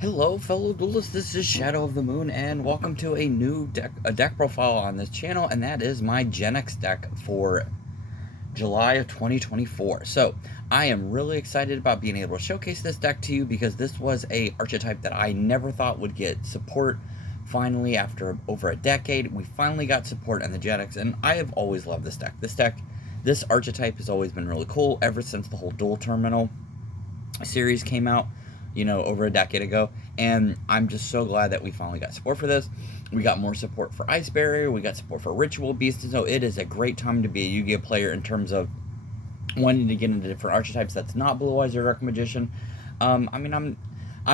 Hello, fellow duelists. This is Shadow of the Moon, and welcome to a new deck profile on this channel, and that is my Genex deck for July of 2024. So I am really excited about being able to showcase this deck to you because this was a archetype that I never thought would get support. Finally, after over a decade, we finally got support in the Genex, and I have always loved this deck. This archetype has always been really cool ever since the whole dual terminal series came out, over a decade ago, and I'm just so glad that we finally got support for this. We got more support for Ice Barrier, we got support for Ritual Beast, and so it is a great time to be a Yu-Gi-Oh player in terms of wanting to get into different archetypes that's not Blue Eyes or Dark Magician. I'm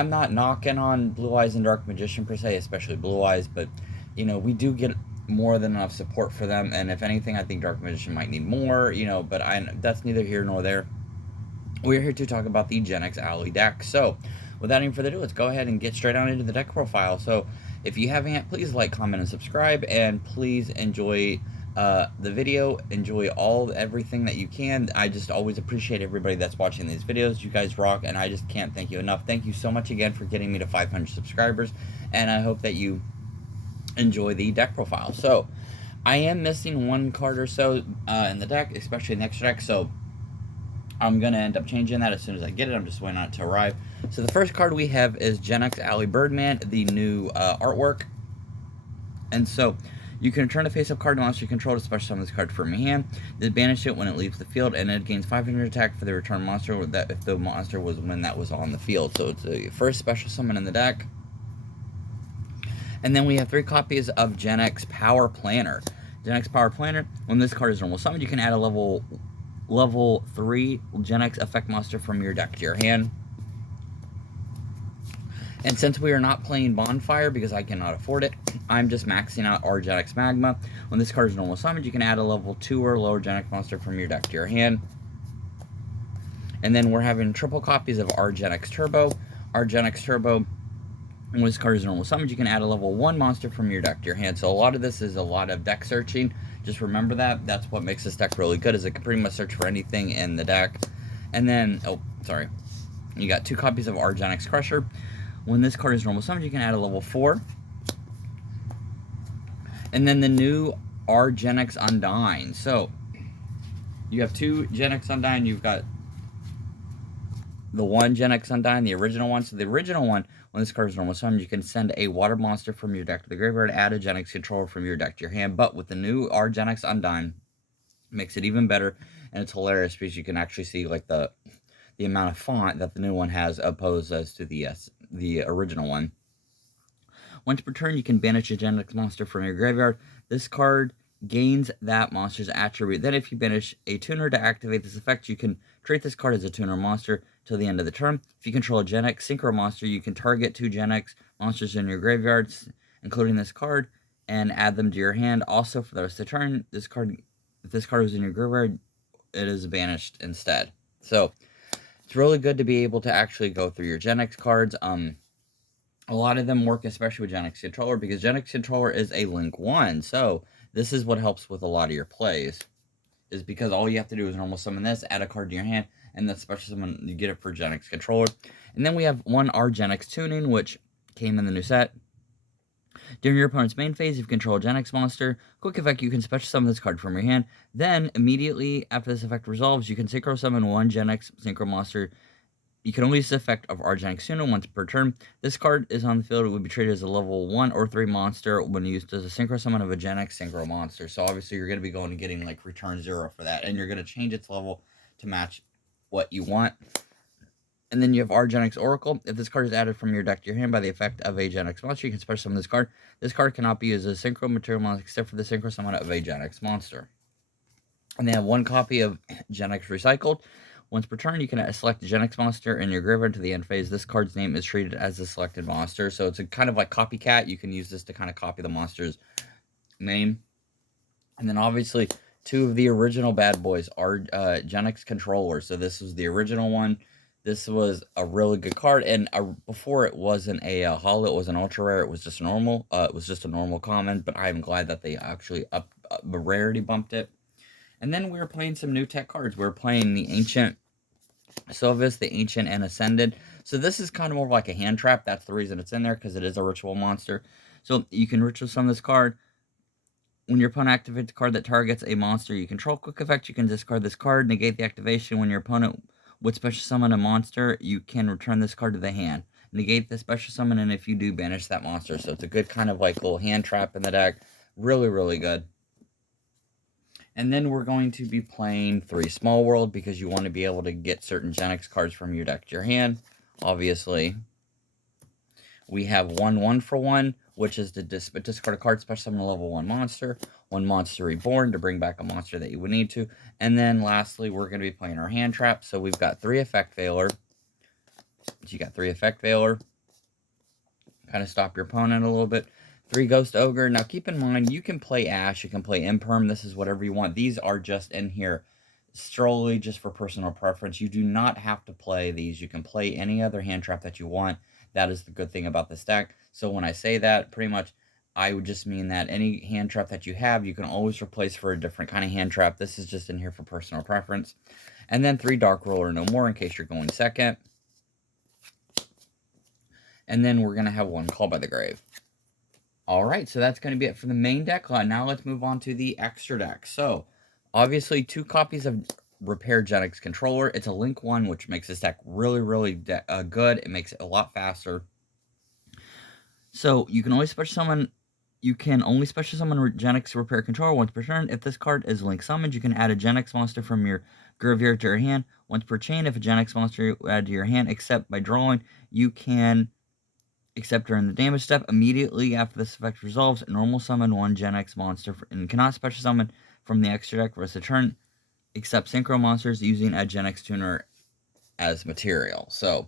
not knocking on Blue Eyes and Dark Magician per se, especially Blue Eyes, but we do get more than enough support for them, and if anything, I think Dark Magician might need more, but that's neither here nor there. We're here to talk about the Genex Alley deck. So, without any further ado, let's go ahead and get straight on into the deck profile. So, if you haven't yet, please like, comment, and subscribe, and please enjoy the video. Enjoy everything that you can. I just always appreciate everybody that's watching these videos. You guys rock, and I just can't thank you enough. Thank you so much again for getting me to 500 subscribers, and I hope that you enjoy the deck profile. So, I am missing one card or so in the deck, especially next deck. So, I'm going to end up changing that as soon as I get it. I'm just waiting on it to arrive. So the first card we have is Genex Alley Birdman, the new artwork. And so you can return a face-up card monster you control to special summon this card from your hand. Then banish it when it leaves the field, and it gains 500 attack for the return monster if the monster was when that was on the field. So it's the first special summon in the deck. And then we have 3 copies of Genex Power Planner. Genex Power Planner, when this card is normal summoned, you can add a level 3 Genex effect monster from your deck to your hand. And since we are not playing Bonfire because I cannot afford it, I'm just maxing out our Genex Magma. When this card is normal summoned, you can add a level 2 or lower Genex monster from your deck to your hand. And then we're having triple copies of our Genex Turbo. Our Genex Turbo, when this card is normal summoned, you can add a level 1 monster from your deck to your hand. So a lot of this is a lot of deck searching. Just remember that. That's what makes this deck really good, is it can pretty much search for anything in the deck. And then, you got 2 copies of our Genex Crusher. When this card is normal summoned, you can add a level 4. And then the new R Genex Undyne. So, you have 2 Genex Undyne. You've got the 1 Genex Undyne, the original one. So the original one, when this card is normal summoned, you can send a water monster from your deck to the graveyard, add a Genex controller from your deck to your hand. But with the new R Genex Undyne, makes it even better, and it's hilarious because you can actually see like the amount of font that the new one has opposed as to the original one. Once per turn, you can banish a Genex monster from your graveyard. This card gains that monster's attribute. Then if you banish a tuner to activate this effect, you can treat this card as a tuner monster till the end of the turn. If you control a Genex Synchro monster, you can target 2 Genex monsters in your graveyards, including this card, and add them to your hand. Also, for the rest of the turn, if this card was in your graveyard, it is banished instead. So it's really good to be able to actually go through your Genex cards. A lot of them work especially with Genex Controller because Genex Controller is a Link 1. So this is what helps with a lot of your plays, is because all you have to do is normal summon this, add a card to your hand, and then special summon, you get it for Genex Controller. And then we have 1 R Genex Tuning, which came in the new set. During your opponent's main phase, if you control a Genex monster, quick effect, you can special summon this card from your hand. Then, immediately after this effect resolves, you can synchro summon 1 Genex synchro monster. You can only use the effect of our Genex Tuner once per turn. This card is on the field. It would be treated as a level 1 or 3 monster when used as a synchro summon of a Genex synchro monster. So obviously you're going to be going and getting like return 0 for that, and you're going to change its level to match what you want. And then you have our Genex Oracle. If this card is added from your deck to your hand by the effect of a Genex monster, you can special summon this card. This card cannot be used as a synchro material monster except for the synchro summon of a Genex monster. And they have 1 copy of Genex Recycled. Once per turn, you can select a Genex monster in your graveyard to the end phase. This card's name is treated as a selected monster. So it's a kind of like copycat. You can use this to kind of copy the monster's name. And then obviously 2 of the original bad boys are Genex Controllers. So this was the original one. This was a really good card, and before it wasn't a holo, it was an ultra rare. It was just normal. It was just a normal common, but I'm glad that they actually the rarity bumped it. And then we were playing some new tech cards. We were playing the Ancient Sylvis, the Ancient, and Ascended. So this is kind of more like a hand trap. That's the reason it's in there, because it is a ritual monster. So you can ritual summon this card. When your opponent activates a card that targets a monster you control, quick effect, you can discard this card, negate the activation. When your opponent would special summon a monster, you can return this card to the hand. Negate the special summon, and if you do, banish that monster. So it's a good kind of like little hand trap in the deck. Really, really good. And then we're going to be playing 3 Small World, because you want to be able to get certain Genex cards from your deck to your hand, obviously. We have 1 for 1, which is to discard a card, special summon a level 1 monster, 1 monster reborn to bring back a monster that you would need to. And then lastly, we're going to be playing our hand trap. So we've got 3 Effect Veiler. So you got 3 Effect Veiler. Kind of stop your opponent a little bit. 3 Ghost Ogre. Now keep in mind, you can play Ash, you can play Imperm. This is whatever you want. These are just in here solely just for personal preference. You do not have to play these. You can play any other hand trap that you want. That is the good thing about this deck. So when I say that, pretty much I would just mean that any hand trap that you have, you can always replace for a different kind of hand trap. This is just in here for personal preference. And then 3 Dark Ruler No More in case you're going second. And then we're going to have 1 Call by the Grave. Alright, so that's going to be it for the main deck. Now let's move on to the extra deck. So, obviously 2 copies of Repair Genex Controller. It's a Link 1, which makes this deck really, really good. It makes it a lot faster. So, you can only special summon Genex Repair Controller once per turn. If this card is Link summoned, you can add a Genex monster from your graveyard to your hand once per chain. If a Genex monster you add to your hand, except by drawing, you can, except during the damage step, immediately after this effect resolves, normal summon 1 Genex monster and cannot special summon from the extra deck for the rest of the turn, except synchro monsters using a Genex tuner as material. So,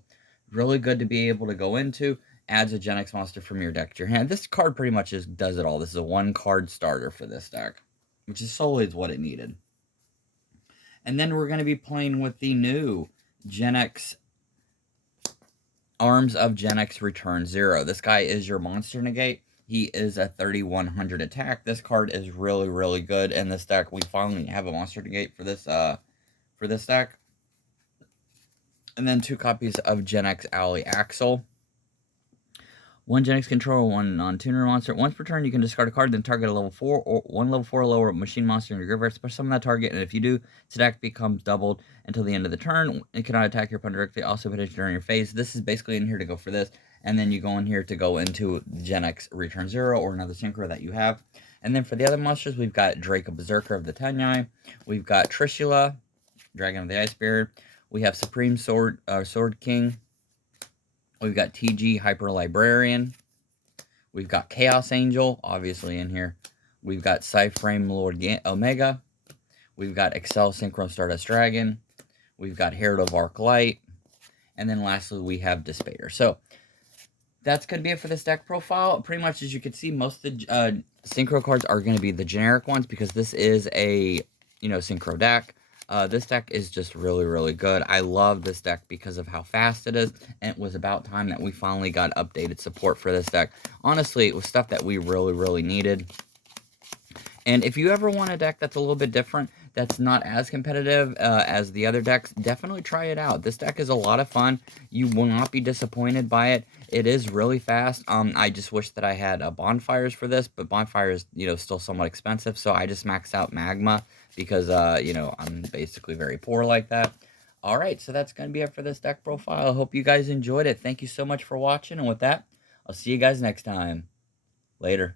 really good to be able to go into. Adds a Genex monster from your deck to your hand. This card pretty much does it all. This is a 1-card starter for this deck, which is solely what it needed. And then we're going to be playing with the new Genex Arms of Genex Return 0. This guy is your monster negate. He is a 3100 attack. This card is really, really good in this deck. We finally have a monster negate for this deck. And then 2 copies of Genex Ally Axel. 1 Genex controller, 1 non-tuner monster. Once per turn, you can discard a card, then target a level 4 or 1 level 4 or lower machine monster in your graveyard. Special summon that target, and if you do, its attack becomes doubled until the end of the turn. It cannot attack your opponent directly, also if it is during your phase. This is basically in here to go for this, and then you go in here to go into Genex Return 0 or another synchro that you have. And then for the other monsters, we've got Draco Berserker of the Tenyai. We've got Trishula, Dragon of the Ice Spirit. We have Supreme Sword King. We've got TG Hyper Librarian. We've got Chaos Angel, obviously in here. We've got Cyframe Lord Omega. We've got Excel Synchro Stardust Dragon. We've got Herald of Arc Light. And then lastly, we have Despair. So, that's going to be it for this deck profile. Pretty much, as you can see, most of the synchro cards are going to be the generic ones, because this is a, synchro deck. This deck is just really, really good. I love this deck because of how fast it is, and it was about time that we finally got updated support for this deck. Honestly, it was stuff that we really, really needed. And if you ever want a deck that's a little bit different, that's not as competitive as the other decks, definitely try it out. This deck is a lot of fun. You will not be disappointed by it. It is really fast. I just wish that I had bonfires for this, but bonfire is, still somewhat expensive, so I just maxed out magma because, I'm basically very poor like that. Alright, so that's going to be it for this deck profile. I hope you guys enjoyed it. Thank you so much for watching, and with that, I'll see you guys next time. Later.